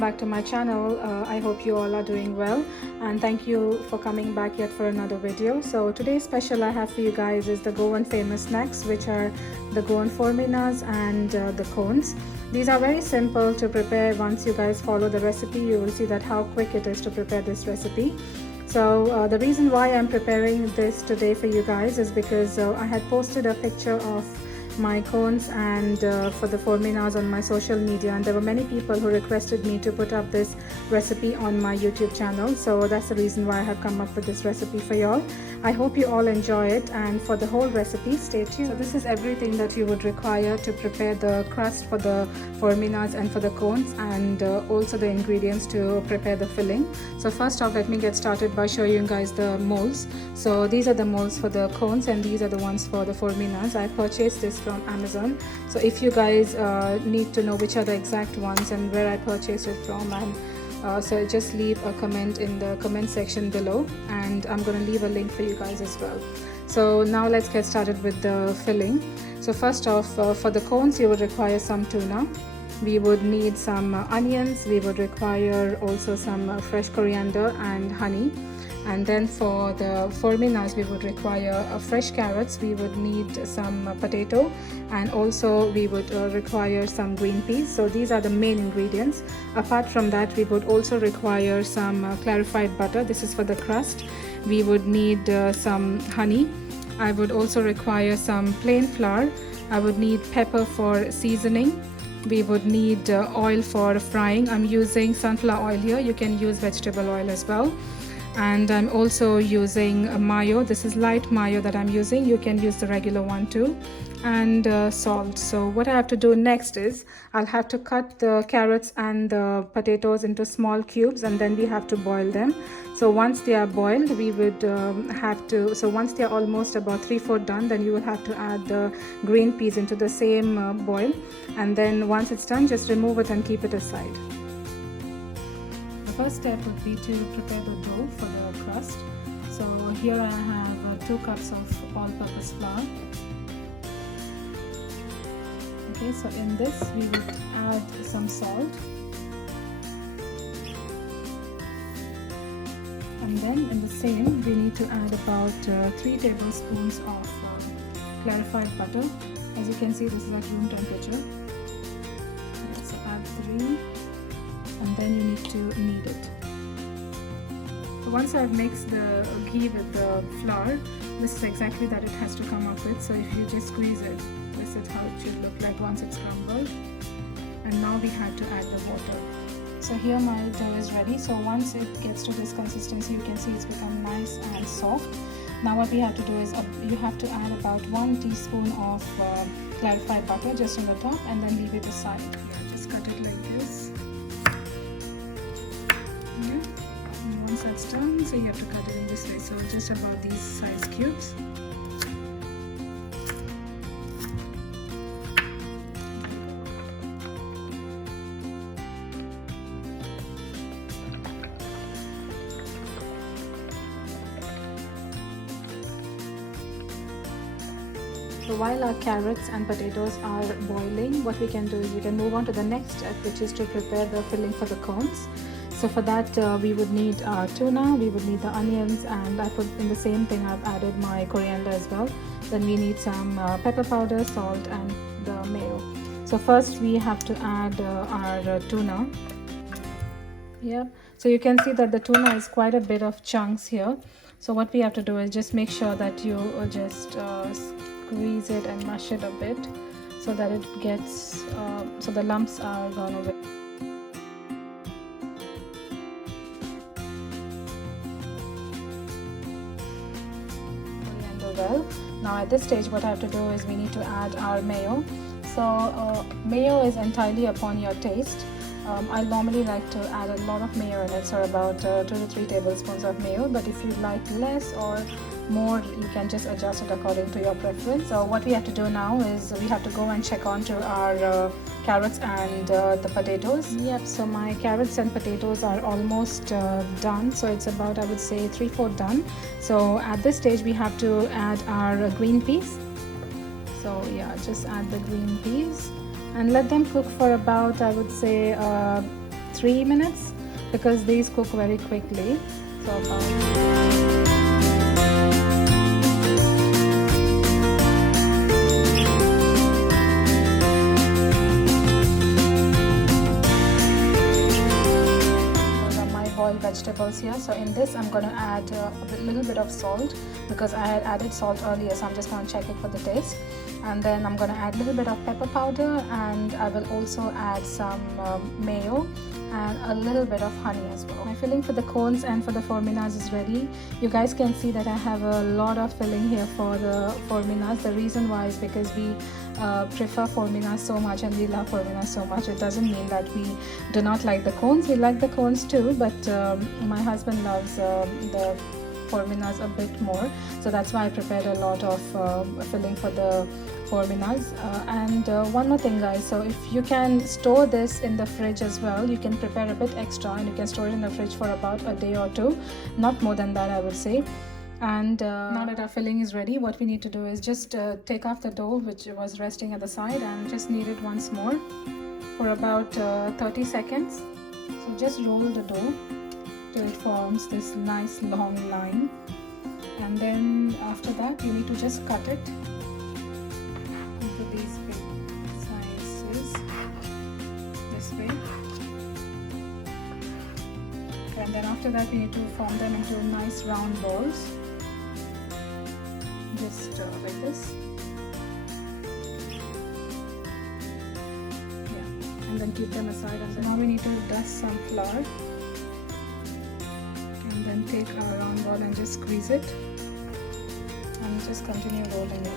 back to my channel. I hope you all are doing well, and thank you for coming back yet for another video. So today's special I have for you guys is the Goan famous snacks, which are the Cones and Forminhas and the cones. These are very simple to prepare. Once you guys follow the recipe, you will see that how quick it is to prepare this recipe. So the reason why I'm preparing this today for you guys is because I had posted a picture of my cones and for the Forminhas on my social media, and there were many people who requested me to put up this recipe on my YouTube channel. So that's the reason why I have come up with this recipe for y'all. I hope you all enjoy it, and for the whole recipe stay tuned. So this is everything that you would require to prepare the crust for the Forminhas and for the cones, and also the ingredients to prepare the filling. So first off, let me get started by showing you guys the molds. So these are the molds for the cones, and these are the ones for the Forminhas. I purchased this from Amazon. So if you guys need to know which are the exact ones and where I purchased it from, and so just leave a comment in the comment section below, and I'm going to leave a link for you guys as well. So now let's get started with the filling. So first off, for the cones you would require some tuna. We would need some onions. We would require also some fresh coriander and honey. And then for the Forminhas we would require fresh carrots. We would need some potato, and also we would require some green peas. So these are the main ingredients. Apart from that, we would also require some clarified butter. This is for the crust. We would need some honey. I would also require some plain flour. I would need pepper for seasoning. We would need oil for frying. I'm using sunflower oil here. You can use vegetable oil as well. And I'm also using a mayo. This is light mayo that I'm using. You can use the regular one too. And salt. So what I have to do next is I'll have to cut the carrots and the potatoes into small cubes, and then we have to boil them. So once they are boiled, we would so once they are almost about 3/4 done, then you will have to add the green peas into the same boil, and then once it's done, just remove it and keep it aside. The first step would be to prepare the dough for the crust. So here I have 2 cups of all-purpose flour. Okay, so in this we would add some salt, and then in the same we need to add about 3 tablespoons of clarified butter. As you can see, this is at room temperature. Okay, so add 3, and then you need to knead it. So once I've mixed the ghee with the flour, this is exactly that it has to come up with. So if you just squeeze it, this is how it should look like once it's crumbled. And now we have to add the water. So here my dough is ready. So once it gets to this consistency, you can see it's become nice and soft. Now what we have to do is you have to add about 1 teaspoon of clarified butter just on the top, and then leave it aside. Yeah, just cut it like this. Yeah. And once that's done, so you have to cut it in this way. So just about these size cubes. So while our carrots and potatoes are boiling, what we can do is we can move on to the next step, which is to prepare the filling for the cones. So for that we would need our tuna, we would need the onions, and I put in the same thing, I've added my coriander as well. Then we need some pepper powder, salt, and the mayo. So first we have to add our tuna. Yeah, so you can see that the tuna is quite a bit of chunks here. So what we have to do is just make sure that you just squeeze it and mash it a bit, so that it gets so the lumps are gone away. Well, now at this stage what I have to do is we need to add our mayo. So mayo is entirely upon your taste. I normally like to add a lot of mayo in it, so about 2 to 3 tablespoons of mayo, but if you like less or more, you can just adjust it according to your preference. So what we have to do now is we have to go and check on to our carrots and the potatoes. Yep, so my carrots and potatoes are almost done, so it's about, I would say, 3/4 done. So at this stage we have to add our green peas. So yeah, just add the green peas and let them cook for about, I would say, 3 minutes because these cook very quickly. So about vegetables here. So in this I'm going to add a little bit of salt because I had added salt earlier, so I'm just going to check it for the taste. And then I'm going to add a little bit of pepper powder, and I will also add some mayo and a little bit of honey as well. My filling for the cones and for the forminhas is ready. You guys can see that I have a lot of filling here for the forminhas. The reason why is because we prefer forminhas so much and we love forminhas so much. It doesn't mean that we do not like the cones. We like the cones too, but my husband loves the forminhas a bit more, so that's why I prepared a lot of filling for the forminhas. And one more thing guys, so if you can store this in the fridge as well, you can prepare a bit extra and you can store it in the fridge for about a day or two, not more than that I would say. And now that our filling is ready, what we need to do is just take off the dough which was resting at the side and just knead it once more for about 30 seconds. So just roll the dough till it forms this nice long line, and then after that you need to just cut it into these big sizes this way. And then after that we need to form them into nice round balls, just like this. Yeah, and then keep them aside. And then now we need to dust some flour, and then take our round ball and just squeeze it and just continue rolling it.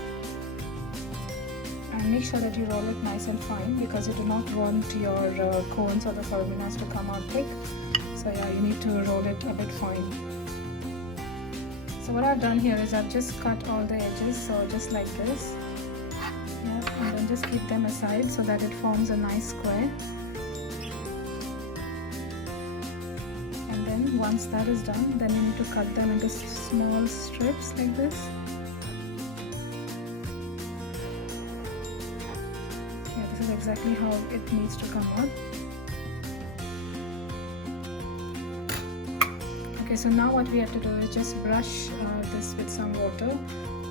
And make sure that you roll it nice and fine because you do not want your cones or the forminhas to come out thick. So yeah, you need to roll it a bit fine. So what I've done here is I've just cut all the edges, so just like this. Yeah, and then just keep them aside so that it forms a nice square. Once that is done, then you need to cut them into small strips like this. Yeah, this is exactly how it needs to come out. Okay, so now what we have to do is just brush this with some water.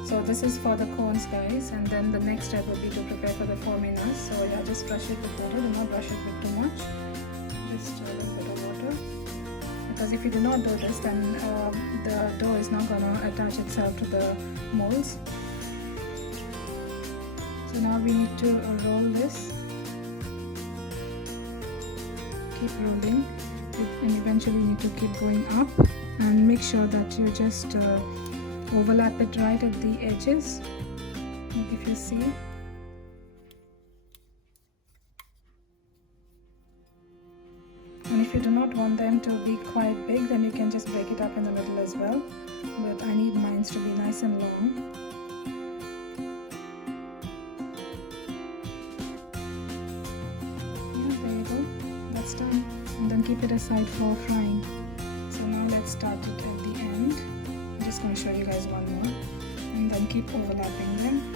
So this is for the cones guys, and then the next step will be to prepare for the forminhas. So yeah, just brush it with water, do not brush it with too much, just a little bit of water. Because if you do not do this, then the dough is not going to attach itself to the molds. So now we need to roll this, keep rolling, and eventually you need to keep going up and make sure that you just overlap it right at the edges, like if you see. And if you do not want them to be quite big, then you can just break it up in the middle as well. But I need mine to be nice and long. Yeah, there you go. That's done. And then keep it aside for frying. So now let's start it at the end. I'm just going to show you guys one more. And then keep overlapping them.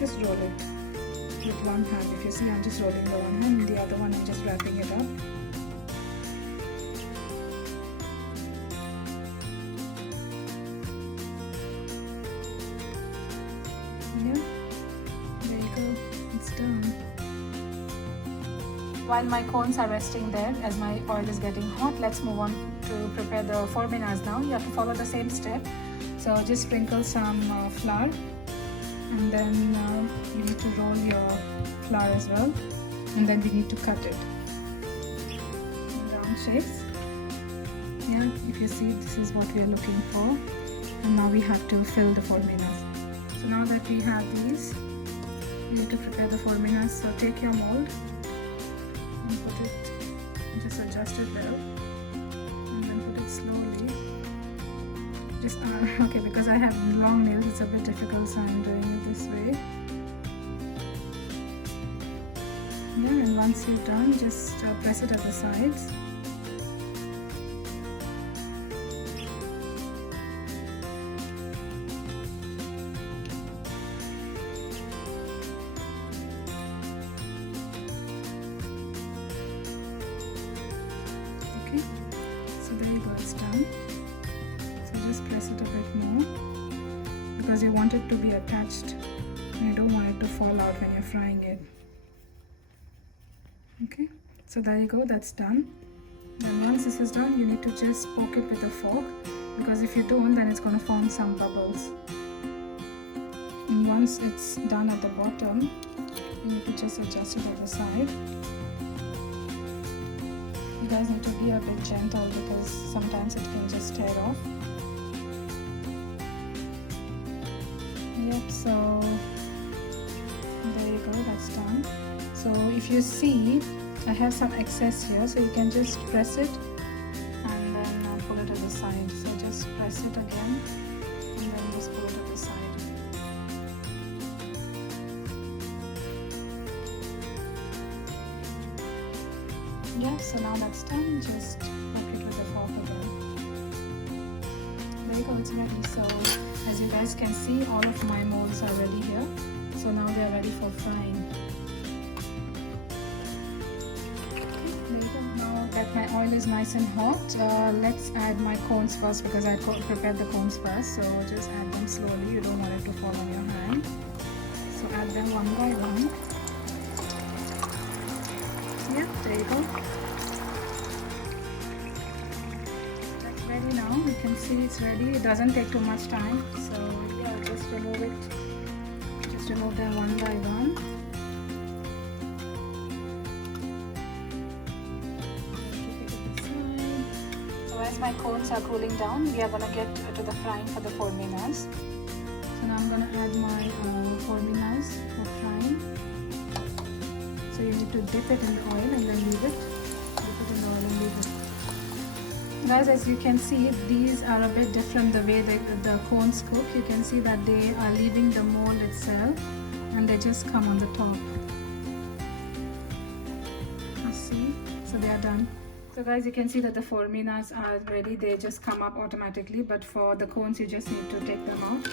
Just roll it with one hand. If you see, I'm just rolling the one hand, and the other one I'm just wrapping it up. Yeah, there you go, it's done. While my cones are resting there, as my oil is getting hot, let's move on to prepare the forminhas now. You have to follow the same step. So just sprinkle some flour, and then you need to roll your flour as well, and then we need to cut it in round shapes. Yeah, if you see, this is what we are looking for. And now we have to fill the forminhas. So now that we have these, we need to prepare the forminhas. So take your mold and put it, just adjust it well, and then put it slowly. Just okay, because I have long nails, it's a bit difficult, so I'm doing it this way. Yeah, and once you're done, just press it at the sides. bit more because you want it to be attached and you don't want it to fall out when you're frying it. Okay, so there you go, that's done. And once this is done, you need to just poke it with a fork, because if you don't, then it's going to form some bubbles. And once it's done at the bottom, you need to just adjust it at the side. You guys need to be a bit gentle because sometimes it can just tear off. Yep, so there you go, that's done. So if you see, I have some excess here, so you can just press it and then pull it to the side. So just press it again and then just pull it to the side. Yeah, so now that's done. Just poke it with a fork again. There you go, it's ready. So as you guys can see, all of my molds are ready here. So now they are ready for frying. Now that my oil is nice and hot, let's add my cones first, because I prepared the cones first. So just add them slowly, you don't want it to fall on your hand. So add them one by one. Yeah, there you go. That's ready now. You can see it's ready. It doesn't take too much time. So yeah, just remove it. Just remove them one by one. As my cones are cooling down, we are going to get to the frying for the forminhas. So now I'm going to add my forminhas for frying. So you need to dip it in the oil and then leave it. Dip it in the oil and leave it. Guys, as you can see, these are a bit different the way the cones cook. You can see that they are leaving the mold itself and they just come on the top. You see? So they are done. So guys, you can see that the forminhas are ready. They just come up automatically, but for the cones you just need to take them out.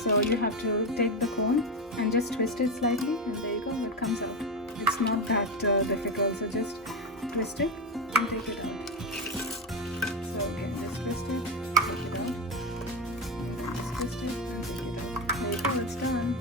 So you have to take the cone and just twist it slightly, and there you go, it comes out. It's not that difficult, so just twist it and take it out. So again, just twist it, take it out, and then just twist it and take it out. There you go, it's done.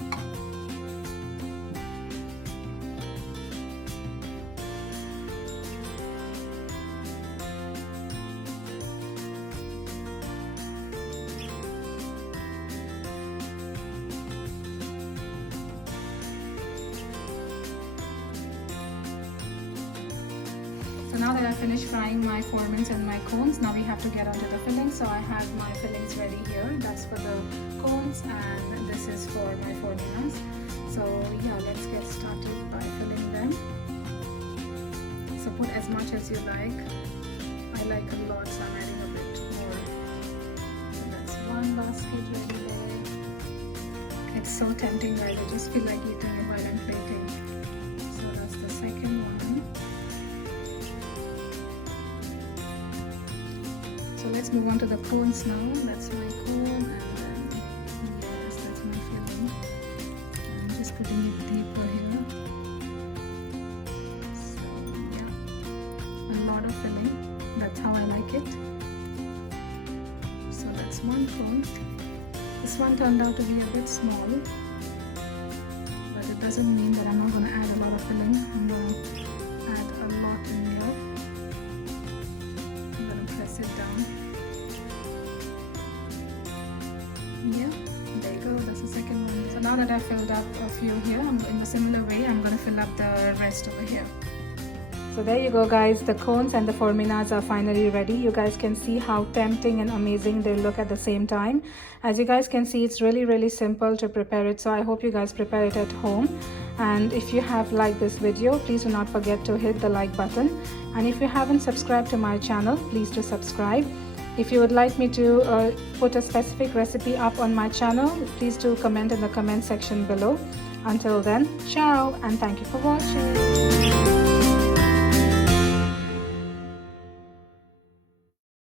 So now that I finished frying my forminhas and my cones, now we have to get onto the fillings. So I have my fillings ready here. That's for the cones and this is for my forminhas. So yeah, let's get started by filling them. So put as much as you like. I like a lot, so I'm adding a bit more. So that's one basket ready there. It's so tempting, guys. I just feel like eating it while I'm plating. So that's the second one. So let's move on to the cones now. That's my cone, and then yes, that's my filling. I'm just putting it deeper here. So yeah, a lot of filling. That's how I like it. So that's one cone. This one turned out to be a bit small, but it doesn't mean that I'm not going to add a lot of filling. I'm going to add a lot in here. I'm going to press it down. Yeah, there you go, that's the second one. So now that I've filled up a few here, in a similar way, I'm going to fill up the rest over here. So there you go, guys, the cones and the forminhas are finally ready. You guys can see how tempting and amazing they look at the same time. As you guys can see, it's really simple to prepare it, so I hope you guys prepare it at home. And if you have liked this video, please do not forget to hit the like button. And if you haven't subscribed to my channel, please do subscribe. If you would like me to put a specific recipe up on my channel, please do comment in the comment section below. Until then, ciao and thank you for watching.